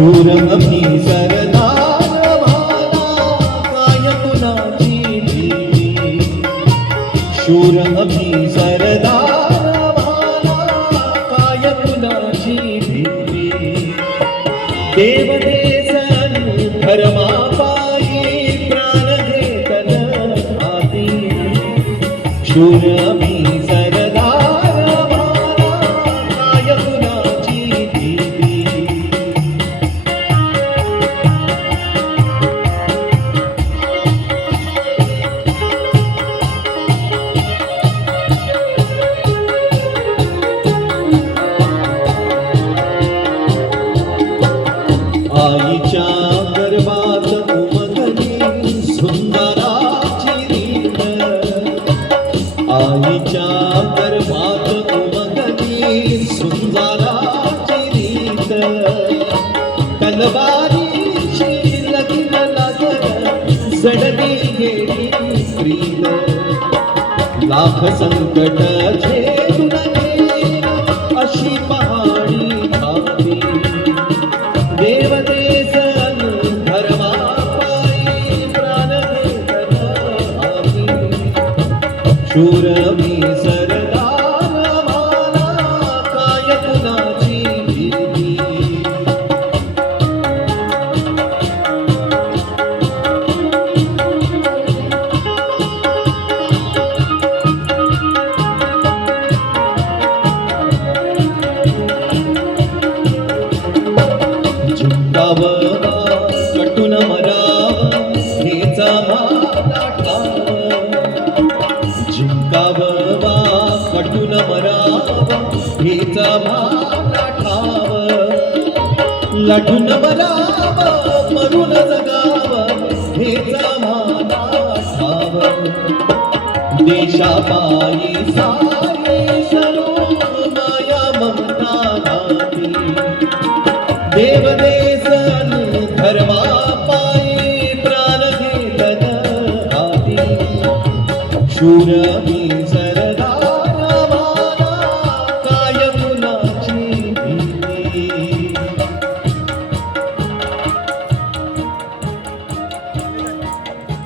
शूर अमी सरदार भाला काय कुणाची भीती शूर अमी सरदार भाला काय कुणाची भीती देव देसन धर्मा पायी प्राण घेतन हाती शूर अमी सरदार भाला काय कुणाची भीती आईच्या गर्भात उमगली सुंदराची रीत आईच्या गर्भात उमगली सुंदराची रीत तलवारीची लगीन लागल जडली गेली प्रीत लाख संकट झेलून गेली अशी पहाडी धावली देव देसन धर्मा पायी प्राण घेतन हाती शूर अमी सरदार भाला काय कुणाची भीती जिंकावं कटून मरावं हेचा मला ठाव जिंकावं कटून मरावं हेचा मला ठाव लढून मरावं मरून जगावं हेचा मला ठाव देशापायी सारे सरू माया ममता नाती देव देसन धर्मा पायी प्राण घेतन हाती शूर